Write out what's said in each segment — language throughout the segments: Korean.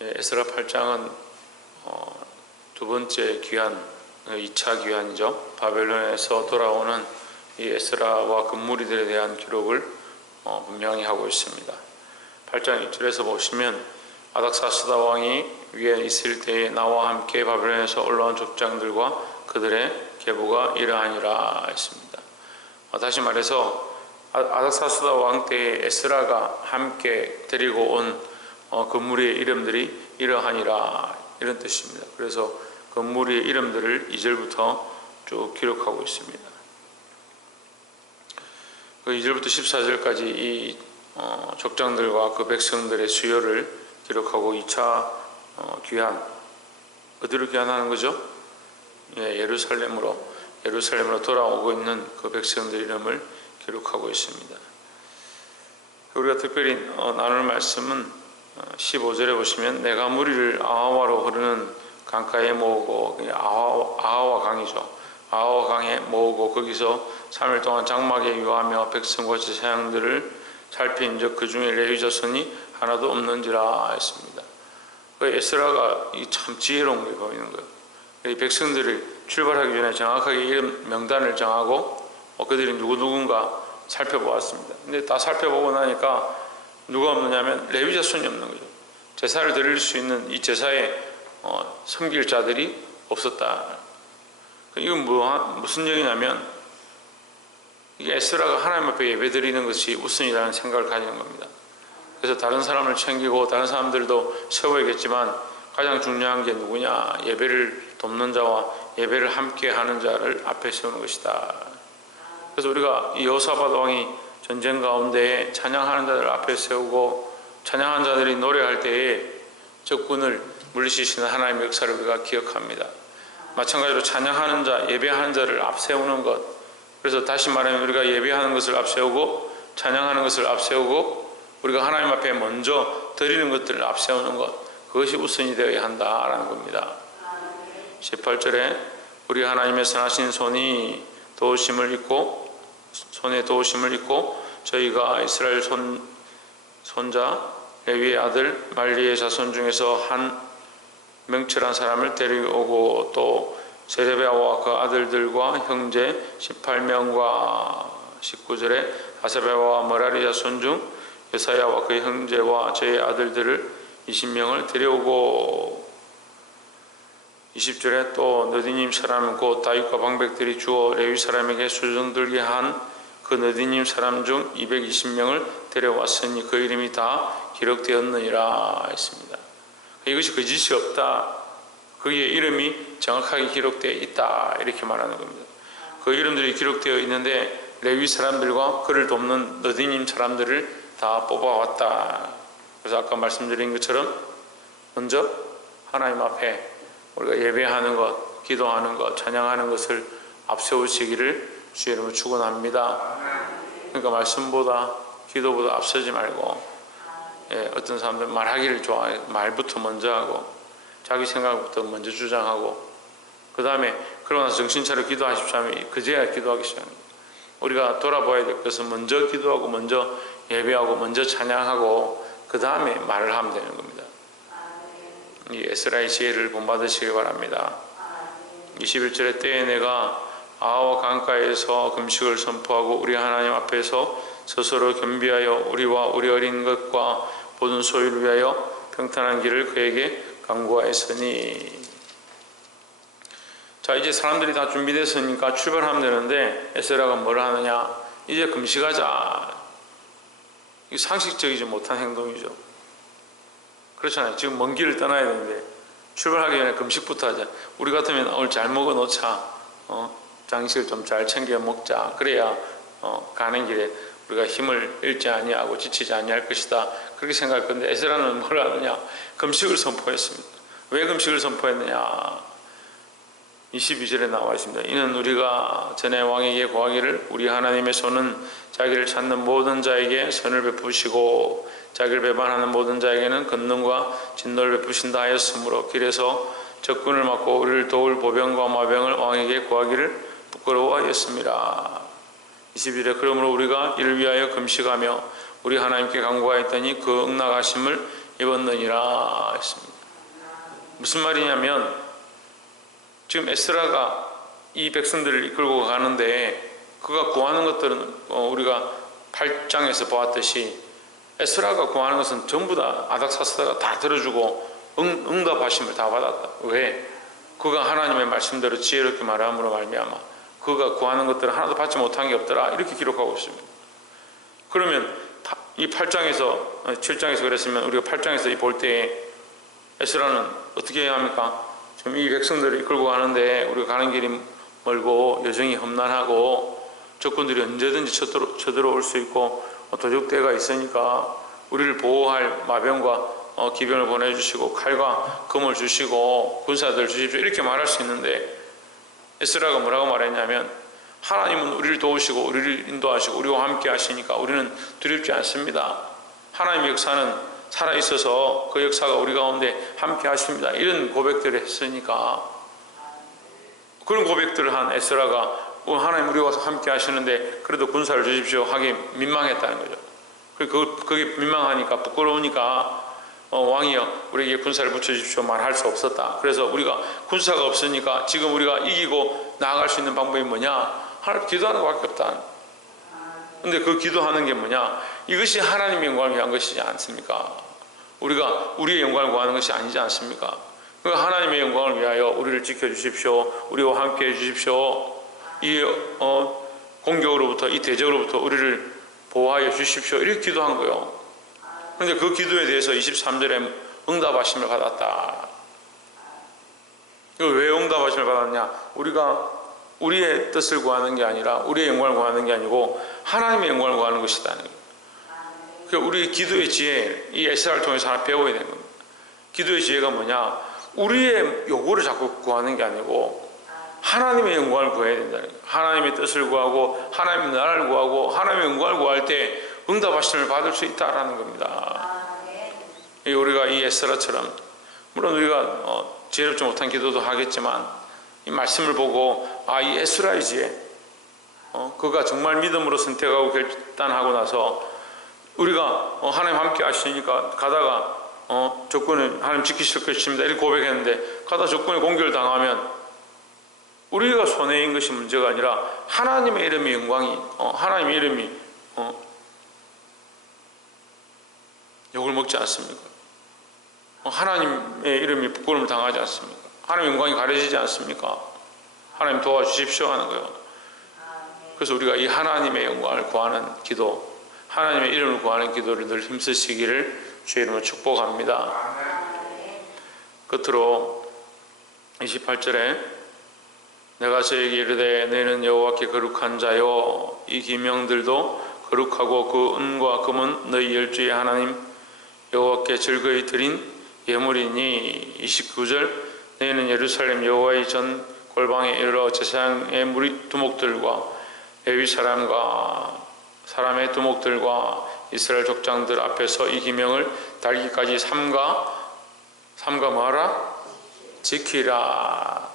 에스라 8장은 두 번째 귀환, 2차 귀환이죠. 바벨론에서 돌아오는 이 에스라와 그 무리들에 대한 기록을 분명히 하고 있습니다. 8장 1절에서 보시면 아닥사스다 왕이 위에 있을 때에 나와 함께 바벨론에서 올라온 족장들과 그들의 계보가 이러하니라 했습니다. 다시 말해서 아닥사스다 왕 때에 에스라가 함께 데리고 온 그 무리의 이름들이 이러하니라, 이런 뜻입니다. 그래서 그 무리의 이름들을 2절부터 쭉 기록하고 있습니다. 그 2절부터 14절까지 이 족장들과 그 백성들의 수요를 기록하고 2차 귀환, 어디로 귀환하는 거죠? 예루살렘으로 돌아오고 있는 그 백성들 이름을 기록하고 있습니다. 우리가 특별히 나눌 말씀은 15절에 보시면 내가 무리를 아하와로 흐르는 강가에 모으고, 아하와 강이죠. 아하와 강에 모으고 거기서 3일 동안 장막에 유하며 백성과 제사장들을 살핀 즉 그 중에 레위 자손이 하나도 없는지라 했습니다. 에스라가 참 지혜로운 게 보이는 거예요. 이 백성들을 출발하기 전에 정확하게 이름 명단을 정하고 그들이 누군가 살펴보았습니다. 근데 다 살펴보고 나니까 누가 없느냐면 레위 자손이 없는 거죠. 제사를 드릴 수 있는 이 제사에 섬길 자들이 없었다. 이건 무슨 얘기냐면 이게 에스라가 하나님 앞에 예배 드리는 것이 우선이라는 생각을 가지는 겁니다. 그래서 다른 사람을 챙기고 다른 사람들도 세워야겠지만 가장 중요한 게 누구냐? 예배를 돕는 자와 예배를 함께 하는 자를 앞에 세우는 것이다. 그래서 우리가 이 여호사밧 왕이 전쟁 가운데 찬양하는 자들을 앞에 세우고 찬양하는 자들이 노래할 때에 적군을 물리치시는 하나님의 역사를 우리가 기억합니다. 마찬가지로 찬양하는 자, 예배하는 자를 앞세우는 것. 그래서 다시 말하면 우리가 예배하는 것을 앞세우고 찬양하는 것을 앞세우고 우리가 하나님 앞에 먼저 드리는 것들을 앞세우는 것, 그것이 우선이 되어야 한다라는 겁니다. 18절에 우리 하나님의 선하신 손에 도우심을 입고 저희가 이스라엘 손자 레위의 아들 말리의 자손 중에서 한 명철한 사람을 데려오고 또 세레비야와 그 아들들과 형제 18명과 19절에 하세베와 머라리 자손 중 여사야와 그 형제와 저의 아들들을 20명을 데려오고 20절에 또 느디님 사람 곧 다윗과 방백들이 주어 레위 사람에게 수종들게 한 그 느디님 사람 중 220명을 데려왔으니 그 이름이 다 기록되었느니라 했습니다. 이것이 거짓이 없다, 그의 이름이 정확하게 기록되어 있다, 이렇게 말하는 겁니다. 그 이름들이 기록되어 있는데 레위 사람들과 그를 돕는 느디님 사람들을 다 뽑아왔다. 그래서 아까 말씀드린 것처럼 먼저 하나님 앞에 우리가 예배하는 것, 기도하는 것, 찬양하는 것을 앞세우시기를 주의 이름으로 축원합니다. 그러니까 말씀보다 기도보다 앞서지 말고 어떤 사람들 말하기를 좋아해요. 말부터 먼저 하고 자기 생각부터 먼저 주장하고 그 다음에 그러고 나서 정신 차려 기도하십시오 하면 그제야 기도하기 시작합니다. 우리가 돌아봐야 될 것은 먼저 기도하고 먼저 예배하고 먼저 찬양하고 그 다음에 말을 하면 되는 겁니다. 이 에스라의 지혜를 본받으시기 바랍니다. 21절에 때에 내가 아하와 강가에서 금식을 선포하고 우리 하나님 앞에서 스스로 겸비하여 우리와 우리 어린 것과 모든 소유를 위하여 평탄한 길을 그에게 강구하였으니. 자, 이제 사람들이 다 준비됐으니까 출발하면 되는데 에스라가 뭘 하느냐? 이제 금식하자. 이게 상식적이지 못한 행동이죠. 그렇잖아요. 지금 먼 길을 떠나야 되는데 출발하기 전에 금식부터 하자. 우리 같으면 오늘 잘 먹어 놓자. 장식을 좀 잘 챙겨 먹자. 그래야 가는 길에 우리가 힘을 잃지 아니하고 지치지 아니할 것이다. 그렇게 생각할 건데 에스라는 뭘 하느냐? 금식을 선포했습니다. 왜 금식을 선포했느냐? 22절에 나와 있습니다. 이는 우리가 전에 왕에게 고하기를 우리 하나님의 손은 자기를 찾는 모든 자에게 선을 베푸시고 자기를 배반하는 모든 자에게는 권능과 진노를 베푸신다 하였으므로 길에서 적군을 막고 우리를 도울 보병과 마병을 왕에게 구하기를 부끄러워하였습니다. 21절에 그러므로 우리가 이를 위하여 금식하며 우리 하나님께 간구하였더니 그 응낙하심을 입었느니라 했습니다. 무슨 말이냐면 지금 에스라가 이 백성들을 이끌고 가는데 그가 구하는 것들은 우리가 8장에서 보았듯이 에스라가 구하는 것은 전부 다 아닥사스다가 다 들어주고 응답하심을 다 받았다. 왜? 그가 하나님의 말씀대로 지혜롭게 말함으로 말미암아 그가 구하는 것들은 하나도 받지 못한 게 없더라, 이렇게 기록하고 있습니다. 그러면 이 8장에서 7장에서 그랬으면 우리가 8장에서 볼 때에 에스라는 어떻게 해야 합니까? 지금 이 백성들을 이끌고 가는데 우리가 가는 길이 멀고 여정이 험난하고 적군들이 언제든지 쳐들어올 수 있고 도적대가 있으니까 우리를 보호할 마병과 기병을 보내주시고 칼과 금을 주시고 군사들 주십시오, 이렇게 말할 수 있는데 에스라가 뭐라고 말했냐면 하나님은 우리를 도우시고 우리를 인도하시고 우리와 함께 하시니까 우리는 두렵지 않습니다. 하나님의 역사는 살아있어서 그 역사가 우리 가운데 함께 하십니다, 이런 고백들을 했으니까 그런 고백들을 한 에스라가 하나님 우리와 함께 하시는데 그래도 군사를 주십시오 하기 민망했다는 거죠. 그게 민망하니까 부끄러우니까 왕이여 우리에게 군사를 붙여주십시오 말할 수 없었다. 그래서 우리가 군사가 없으니까 지금 우리가 이기고 나아갈 수 있는 방법이 뭐냐? 하나님 기도하는 것밖에 없다. 근데 그 기도하는 게 뭐냐? 이것이 하나님의 영광을 위한 것이지 않습니까? 우리가 우리의 영광을 구하는 것이 아니지 않습니까? 그러니까 하나님의 영광을 위하여 우리를 지켜주십시오, 우리와 함께 해주십시오, 이 공격으로부터 이 대적으로부터 우리를 보호하여 주십시오, 이렇게 기도한 거예요. 그런데 그 기도에 대해서 23절에 응답하심을 받았다. 왜 응답하심을 받았냐? 우리가 우리의 뜻을 구하는 게 아니라 우리의 영광을 구하는 게 아니고 하나님의 영광을 구하는 것이다. 그러니까 우리 기도의 지혜, 이 에스라를 통해서 하나 배워야 되는 겁니다. 기도의 지혜가 뭐냐? 우리의 요구를 자꾸 구하는 게 아니고 하나님의 영광을 구해야 된다는 거예요. 하나님의 뜻을 구하고 하나님의 나라를 구하고 하나님의 영광을 구할 때 응답하심을 받을 수 있다라는 겁니다. 우리가 이 에스라처럼 물론 우리가 지혜롭지 못한 기도도 하겠지만 이 말씀을 보고 이 에스라의 지혜, 그가 정말 믿음으로 선택하고 결단하고 나서 우리가 하나님 함께 하시니까 가다가 적군을 하나님 지키실 것입니다 이렇게 고백했는데 가다 적군의 공격을 당하면 우리가 손해인 것이 문제가 아니라 하나님의 이름의 영광이 하나님의 이름이 욕을 먹지 않습니까? 하나님의 이름이 부끄러움을 당하지 않습니까? 하나님의 영광이 가려지지 않습니까? 하나님 도와주십시오 하는 거예요. 그래서 우리가 이 하나님의 영광을 구하는 기도, 하나님의 이름을 구하는 기도를 늘 힘쓰시기를 주의 이름으로 축복합니다. 끝으로 28절에 내가 저에게 이르되 너희는 여호와께 거룩한 자요 이 기명들도 거룩하고 그 은과 금은 너희 열주의 하나님 여호와께 즐거이 드린 예물이니 29절 너희는 예루살렘 여호와의 전 골방에 이르러 제사장의 무리 두목들과 레위 사람의 두목들과 이스라엘 족장들 앞에서 이 기명을 달기까지 삼가 뭐하라? 지키라.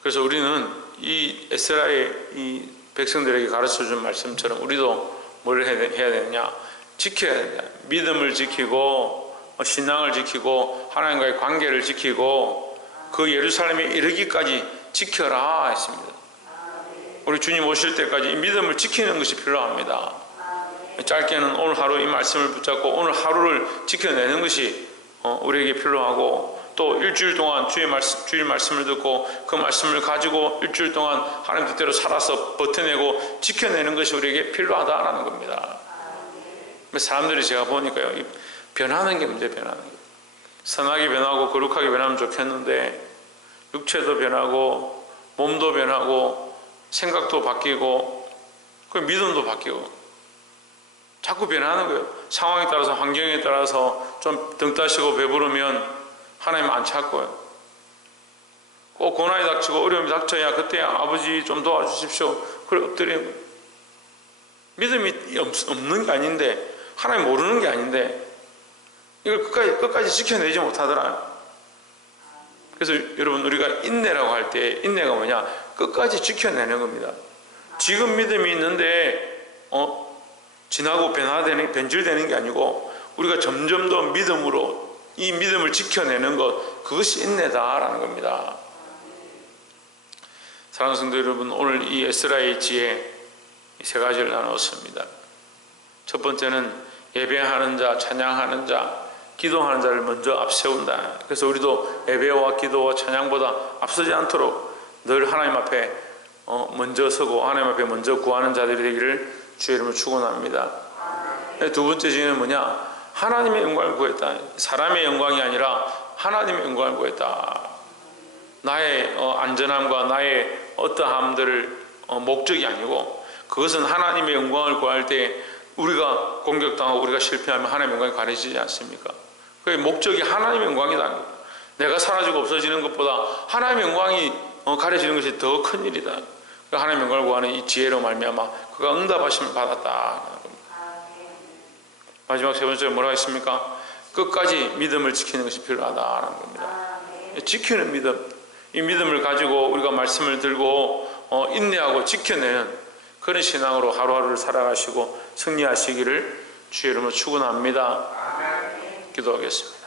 그래서 우리는 이 에스라의 이 백성들에게 가르쳐준 말씀처럼 우리도 뭘 해야 되느냐? 지켜야 되냐? 믿음을 지키고 신앙을 지키고 하나님과의 관계를 지키고 그 예루살렘에 이르기까지 지켜라 했습니다. 우리 주님 오실 때까지 이 믿음을 지키는 것이 필요합니다. 짧게는 오늘 하루 이 말씀을 붙잡고 오늘 하루를 지켜내는 것이 우리에게 필요하고 또 일주일 동안 주일 말씀을 듣고 그 말씀을 가지고 일주일 동안 하나님 뜻대로 살아서 버텨내고 지켜내는 것이 우리에게 필요하다라는 겁니다. 사람들이 제가 보니까요, 변하는 게 문제, 변하는 게. 선하게 변하고 거룩하게 변하면 좋겠는데 육체도 변하고 몸도 변하고 생각도 바뀌고 그 믿음도 바뀌고 자꾸 변하는 거예요. 상황에 따라서 환경에 따라서 좀 등 따시고 배부르면 하나님 안 찾고요. 꼭 고난이 닥치고 어려움이 닥쳐야 그때 아버지 좀 도와주십시오. 그래 엎드리는 거예요. 믿음이 없는 게 아닌데 하나님 모르는 게 아닌데 이걸 끝까지 지켜내지 못하더라. 그래서 여러분 우리가 인내라고 할 때 인내가 뭐냐? 끝까지 지켜내는 겁니다. 지금 믿음이 있는데 지나고 변질되는 게 아니고 우리가 점점 더 믿음으로 이 믿음을 지켜내는 것, 그것이 인내다라는 겁니다. 사랑하는 성도 여러분, 오늘 이 에스라의 지혜 세 가지를 나눴습니다. 첫 번째는 예배하는 자, 찬양하는 자, 기도하는 자를 먼저 앞세운다. 그래서 우리도 예배와 기도와 찬양보다 앞서지 않도록 늘 하나님 앞에 먼저 서고 하나님 앞에 먼저 구하는 자들이 되기를 주의 이름으로 축원합니다. 두 번째 지혜는 뭐냐? 하나님의 영광을 구했다. 사람의 영광이 아니라 하나님의 영광을 구했다. 나의 안전함과 나의 어떠함들을 목적이 아니고, 그것은 하나님의 영광을 구할 때 우리가 공격당하고 우리가 실패하면 하나님의 영광이 가려지지 않습니까? 그 목적이 하나님의 영광이다. 내가 사라지고 없어지는 것보다 하나님의 영광이 가려지는 것이 더 큰 일이다. 하나님의 영광을 구하는 이 지혜로 말미암아 그가 응답하심을 받았다. 마지막 세 번째로 뭐라고 했습니까? 끝까지 믿음을 지키는 것이 필요하다라는 겁니다. 지키는 믿음, 이 믿음을 가지고 우리가 말씀을 들고 인내하고 지켜내는 그런 신앙으로 하루하루를 살아가시고 승리하시기를 주의 이름으로 축원합니다. 기도하겠습니다.